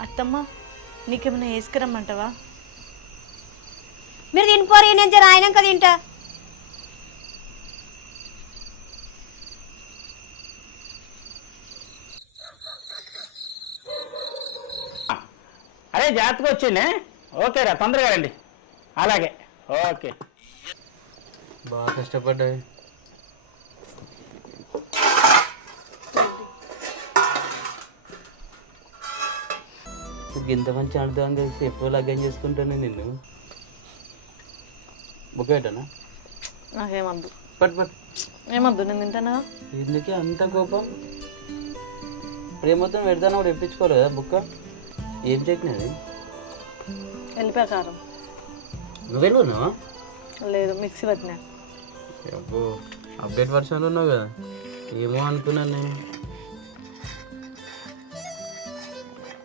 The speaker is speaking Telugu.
అత్తమ్మ నీకేమైనా వేసుకురమ్మంటావా? మీరు తినిపోరు, నేను జర ఆయనంక తింటా. అరే జాగ్రత్తగా వచ్చిండే. ఓకే రా, తొందరగా రండి. అలాగే, ఓకే. బాగా కష్టపడ్డాయి. ఇంత మంచి ఆడుతామని తెలిసి ఎప్పుడు లగ్గం చేసుకుంటాను నిన్ను. బుక్కేటనా? నాకేమద్దు. పట్ పట్ ఏమద్దు, నేను తింటాను కదా. ఎందుకే అంత కోపం? ప్రేమతో పెడతాను కూడా ఎప్పించుకోరు కదా బుక్క. ఏం చట్నీ అది? వెళ్ళిపోయా కారం. నువ్వెళ్ళున్నావా? లేదు, మిక్సీ పట్టినా. అబ్బో, అప్డేట్ వర్షన్లో ఉన్నావు కదా. ఏమో అనుకున్నాను నేను.